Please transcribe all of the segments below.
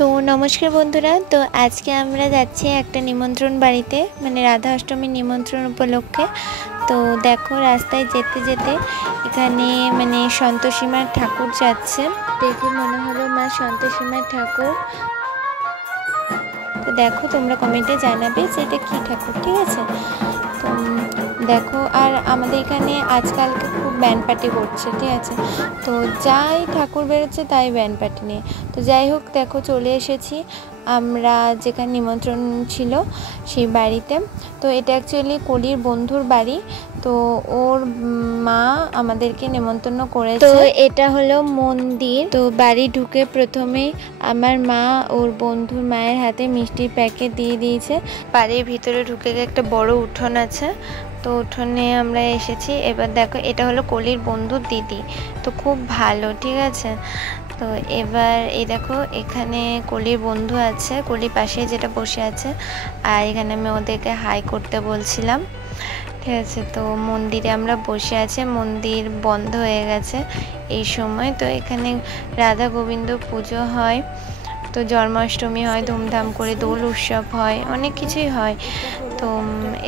তো নমস্কার বন্ধুরা, তো আজকে আমরা যাচ্ছি একটা নিমন্ত্রণ বাড়িতে, মানে রাধা অষ্টমীর নিমন্ত্রণ উপলক্ষে। তো দেখো রাস্তায় যেতে যেতে এখানে মানে সন্তোষী মার ঠাকুর যাচ্ছে, দেখে মনে হলো মা সন্তোষী মার ঠাকুর। তো দেখো তোমরা কমেন্টে জানাবে যে এটা কী ঠাকুর, ঠিক আছে? তো দেখো, আর আমাদের এখানে আজকালকে খুব ব্যান্ড পার্টি করছে, ঠিক আছে? তো যাই ঠাকুর বেরোচ্ছে তাই ব্যান্ড পার্টি নিয়ে। তো যাই হোক, দেখো চলে এসেছি আমরা যেখানে নিমন্ত্রণ ছিল সেই বাড়িতে। তো এটা অ্যাকচুয়ালি কলির বন্ধুর বাড়ি, তো ওর মা আমাদেরকে নেমন্তন্ন করেছে। তো এটা হলো মন্দির। তো বাড়ি ঢুকে প্রথমে আমার মা ওর বন্ধুর মায়ের হাতে মিষ্টির প্যাকেট দিয়ে দিয়েছে। বাড়ির ভিতরে ঢুকে গিয়ে একটা বড় উঠোন আছে, তো উঠোনে আমরা এসেছি। এবার দেখো এটা হলো কলির বন্ধুর দিদি, তো খুব ভালো, ঠিক আছে? তো এবার এই দেখো এখানে কলির বন্ধু আছে, কলির পাশে যেটা বসে আছে, আর এখানে আমি ওদেরকে হাই করতে বলছিলাম, ঠিক আছে? তো মন্দিরে আমরা বসে আছি, মন্দির বন্ধ হয়ে গেছে এই সময়। তো এখানে রাধা গোবিন্দ পুজো হয়, তো জন্মাষ্টমী হয় ধুমধাম করে, দোল উৎসব হয়, অনেক কিছুই হয়। তো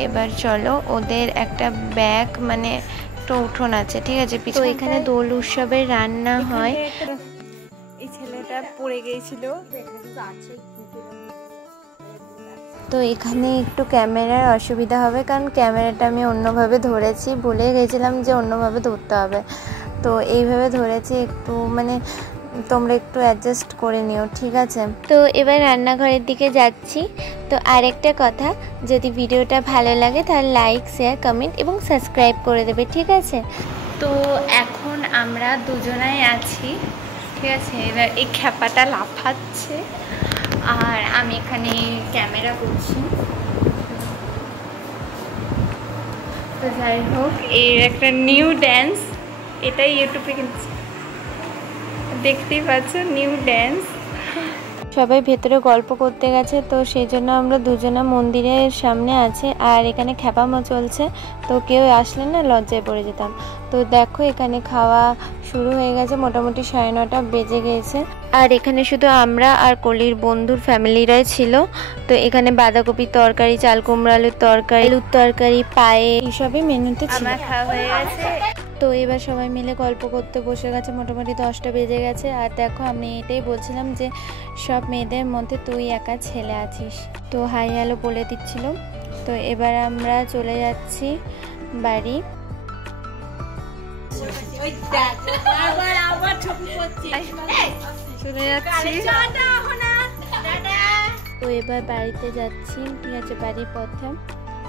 এবার চলো, ওদের একটা ব্যাগ মানে একটা উঠোন আছে, ঠিক আছে? তো এখানে দোল উৎসবের রান্না হয়। এই ছেলেটা পড়ে গিয়েছিল। তো এখানে একটু ক্যামেরার অসুবিধা হবে, কারণ ক্যামেরাটা আমি অন্যভাবে ধরেছি, ভুলে গেছিলাম যে অন্যভাবে ধরতে হবে। তো এইভাবে ধরেছি, একটু মানে তোমরা একটু অ্যাডজাস্ট করে নিও, ঠিক আছে? তো এবার রান্নাঘরের দিকে যাচ্ছি। তো আরেকটা কথা, যদি ভিডিওটা ভালো লাগে তাহলে লাইক, শেয়ার, কমেন্ট এবং সাবস্ক্রাইব করে দেবে, ঠিক আছে? তো এখন আমরা দুজনাই আছি, ঠিক আছে? এবার এই খ্যাপাটা লাফাচ্ছে আর আমি এখানে ক্যামেরা করছি। তো যাই হোক, এর একটা নিউ ড্যান্স, এটাই ইউটিউবে দেখতেই পাচ্ছ, নিউ ড্যান্স। সবাই ভেতরে গল্প করতে গেছে, তো সেই জন্য আমরা দুজনা মন্দিরের সামনে আছি, আর এখানে খ্যাপামো চলছে, তো কেউ আসলে না লজ্জায় পড়ে যেতাম। তো দেখো এখানে খাওয়া শুরু হয়ে গেছে, মোটামুটি 9:30 বেজে গেছে। আর এখানে শুধু আমরা আর কলির বন্ধুর ফ্যামিলিরাই ছিল। তো এখানে বাঁধাকপির তরকারি, চাল কুমড়ো আলুর তরকারি, আলুর তরকারি, পায়ে, এইসবই মেনুতে ছিল। আমার খাওয়া হয়ে গেছে। তো এবার সবাই মিলে গল্প করতে বসে গেছে, মোটামুটি 10টা বেজে গেছে। আর দেখো আমি এটাই বলছিলাম যে সব মেয়েদের মধ্যে তুই একা ছেলে আছিস, তো হাই হ্যালো বলে দিচ্ছিল। তো এবার আমরা চলে যাচ্ছি বাড়ি। চলে যাচ্ছি। তো এবার বাড়িতে যাচ্ছি, ঠিক আছে? বাড়ির পথে।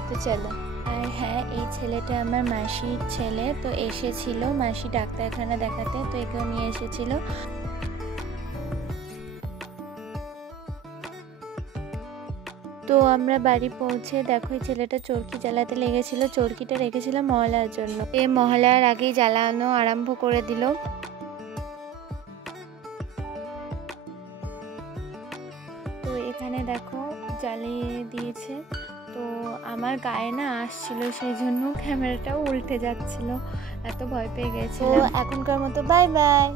তো চলো। আর হ্যাঁ, এই ছেলেটা আমার মাসির ছেলে, তো এসেছিল মাসি ডাক্তারখানা দেখাতে, তো একেও নিয়ে এসেছিল। তো আমরা বাড়ি পৌঁছে দেখো এই ছেলেটা চরকি জ্বালাতে লেগেছিল, চরকিটা রেখেছিল মহলার জন্য, এ মহলার আগেই জ্বালানো আরম্ভ করে দিল। তো এখানে দেখো জ্বালিয়ে দিয়েছে। তো আমার গায়ে না আসছিল, সেই জন্য ক্যামেরাটাও উল্টে যাচ্ছিল, এত ভয় পেয়ে গেছিল। এখনকার মতো বাই বাই।